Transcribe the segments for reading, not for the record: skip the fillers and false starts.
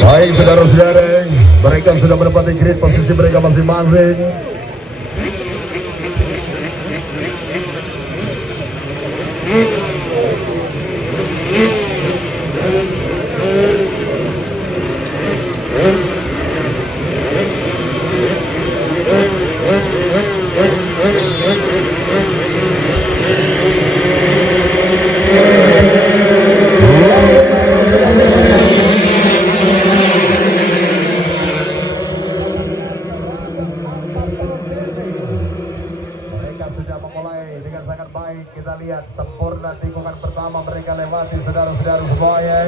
Baik saudara-saudara, mereka sudah menempati grid posisi mereka masing-masing. Kita lihat sempurna tikungan pertama mereka lewati saudara-saudara semuanya.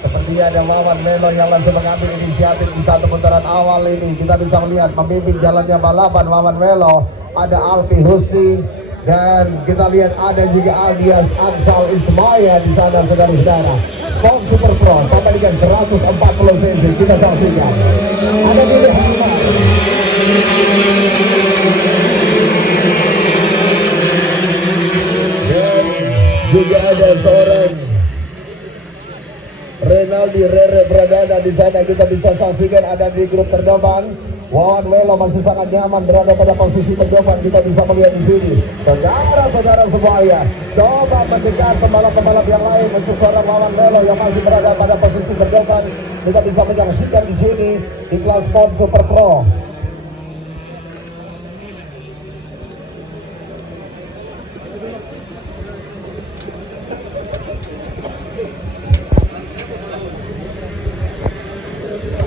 Sepertinya ada Wawan Melo yang langsung mengambil inisiatif di satu putaran awal ini. Kita bisa melihat pemimpin jalannya balapan Wawan Melo, ada Alfi Husni, dan kita lihat ada juga alias Ansal Ismaya di sana saudara-saudara. Sport Super Pro sampai dengan 140 cc kita saksikan. Ada juga juga ada seorang Renaldi Rere Pradana di sana. Kita bisa saksikan ada di grup terdepan. Wawan Melo masih sangat nyaman berada pada posisi terdepan. Kita bisa melihat di sini saudara-saudara semuanya coba mendekat pembalap-pembalap yang lain untuk seorang Wawan Melo yang masih berada pada posisi terdepan. Kita bisa menyaksikan di sini di kelas Sport Super Pro.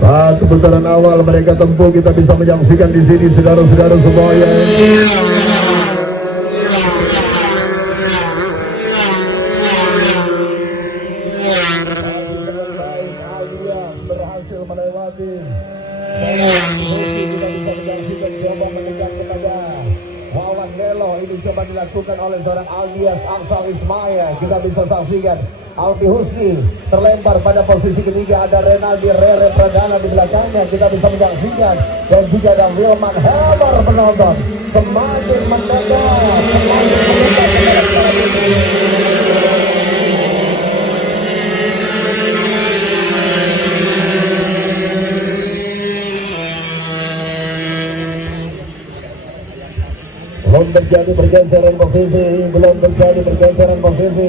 Satu putaran awal mereka tempuh, kita bisa menyaksikan di sini saudara-saudara semuanya. berhasil melewati. Kita bisa menyaksikan coba mendekat kepada Wawan Melo. Ini coba dilakukan oleh seorang Aldias Aksal Ismaya. Kita bisa saksikan Alfi Husni terlempar pada posisi ketiga. Ada Renaldi Rere Pradana di belakangnya. Kita bisa menyaksikan. Dan juga ada Wilman Helmer penonton. Semakin mendekat. Belum terjadi pergeseran posisi.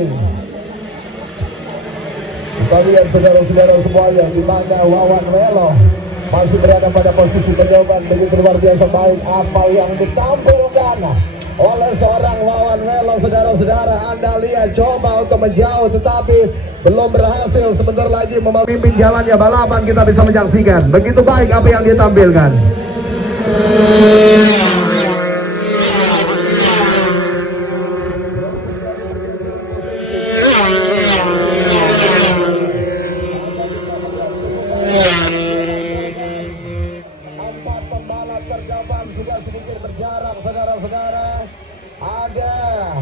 Kita lihat saudara-saudara semuanya di mana Wawan Melo masih berada pada posisi penjabat. Begitu luar biasa baik apa yang ditampilkan oleh seorang Wawan Melo. Saudara-saudara, Anda lihat coba untuk menjauh tetapi belum berhasil. Sebentar lagi memimpin jalannya balapan. Kita bisa menyaksikan begitu baik apa yang ditampilkan. Ada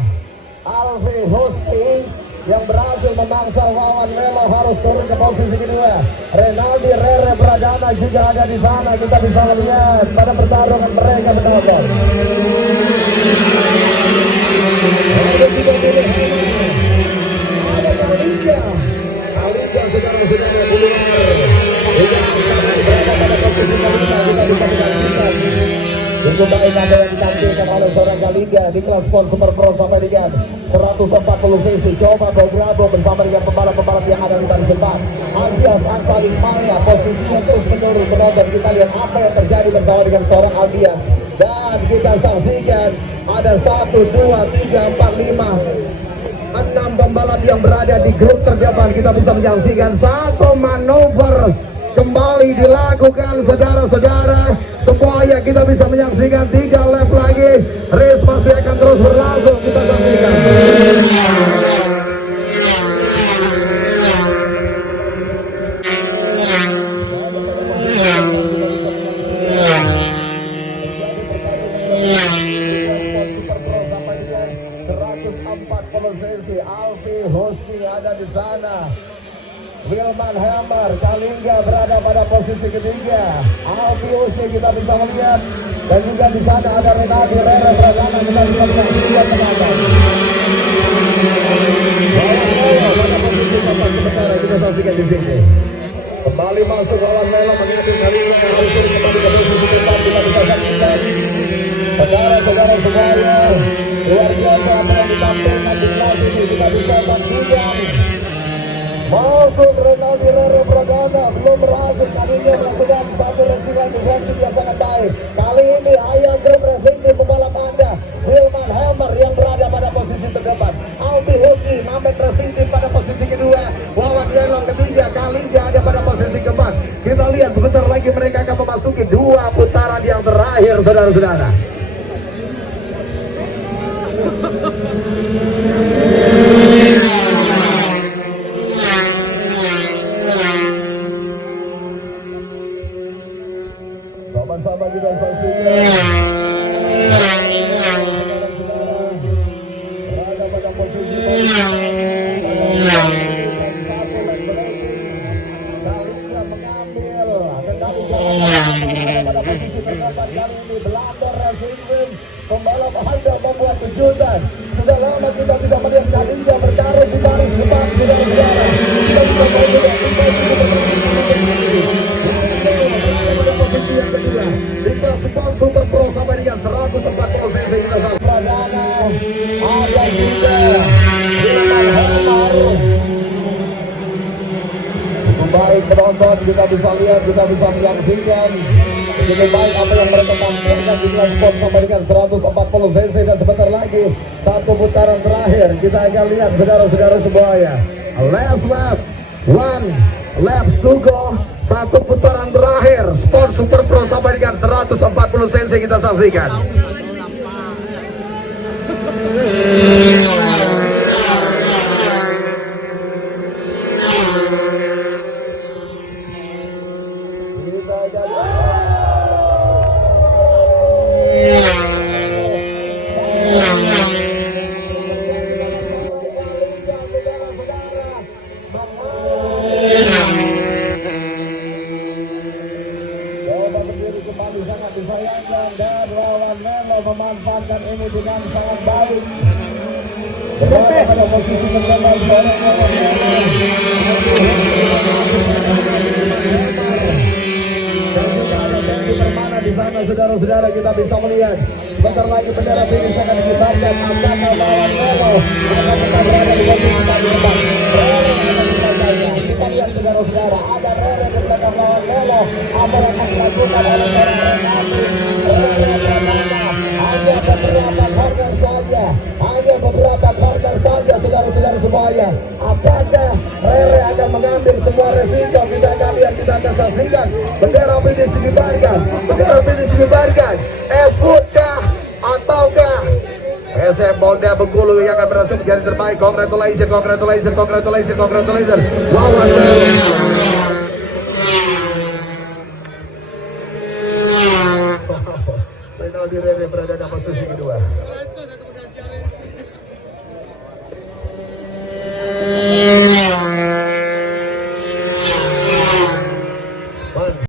Alfi Husni yang berhasil memaksa Wawan Melo harus turun ke posisi kedua. Renaldi Rere Pradana juga ada di sana. Kita bisa melihat pada pertarungan mereka menonton. Ada Kalija saudara-saudara keluar. Berada pada posisi kedua. Kita bisa menyaksikan. Cukup baik ada yang ditampilkan oleh seorang Galiga di kelas Sport Super Pro sampai dengan 140 cc. Coba Bravo bersama dengan pembalap-pembalap yang ada di baris depan. Aldias Aksal Ismaya posisinya terus menurun penonton. Kita lihat apa yang terjadi bersama dengan seorang Aldias. Dan kita saksikan ada 1, 2, 3, 4, 5 6 pembalap yang berada di grup terdepan. Kita bisa menyaksikan satu manuver kembali dilakukan saudara-saudara semuanya. Kita bisa menyaksikan 3 lap lagi. Race masih akan terus berlangsung. Kita saksikan. Alfi Husni ada di sana. Wilman Helmer, Kalingga berada pada posisi ketiga. Alfi Husni kita bisa melihat. Dan juga di sana ada Renaldi Rere Pradana. Kita bisa melihat penonton. Pada posisi keempat sementara kita saksikan di sini. Kembali masuk Wawan Melo mengambil Kalingga. Alfi kembali ke posisi keempat. Kita bisa saksikan. Saudara-saudara semuanya, luar biasa apa yang ditampilkan di kelas ini. Kita bisa saksikan. Masuk Renaldi Rere Pradana, belum berhasil kalinya melakukan satu resikan defensif yang sangat baik. Kali ini Ayah Group Racing Team pembalap Anda, Wilman Helmer yang berada pada posisi terdepan. Alfi Husni, Mamet Racing Team pada posisi kedua. Wawan Melo ketiga, Kalingga ada pada posisi keempat. Kita lihat sebentar lagi mereka akan memasuki 2 putaran yang terakhir, saudara-saudara. Sama-sama kita saksikan. Berada pada posisi Kalingga mengambil tetapi pada posisi terdepan kali ini Belanda Racing Team pembalap Anda membuat kejutan. Sudah lama kita tidak melihat Kalingga bertaruh di baris depan, saudara-saudara. Kita bisa melihat posisi yang kedua di kelas Super Pro sampai dengan 140 cc. Kita saksikan Pradana, ada juga Wilman Helmer. Cukup baik penonton, kita bisa lihat, kita bisa menyaksikan cukup baik apa yang mereka tampilkan di kelas Sport sampai dengan 140 cc. Dan sebentar lagi 1 putaran terakhir kita akan lihat saudara-saudara semuanya. Last lap, 1 lap to go. 1 putaran terakhir Sport Super Pro sampai dengan 140 cc kita saksikan. Kita jadi kembali sangat disayangkan dan lawan Melo memanfaatkan ini dengan sangat baik. Pada posisi terkendal dan juga ada Sandy Permana di sana, saudara-saudara, kita bisa melihat sebentar lagi bendera finish akan dikibarkan. Apakah lawan Melo akan tetap berada di posisi paling depan? Kita lihat, saudara-saudara, ada Rere di belakang lawan Melo. Apa yang akan dilakukan oleh Rere nanti? Hanya beberapa corner saja, saudara-saudara semuanya. Apakah Rere akan mengambil semua resiko? Kita akan lihat, kita akan saksikan. Bendera finish dikibarkan. Eswood kah ataukah SM Polda Bengkulu yang akan berhasil menjadi terbaik? Congratulations. Lawan Rinaldi Rere berada dalam posisi kedua.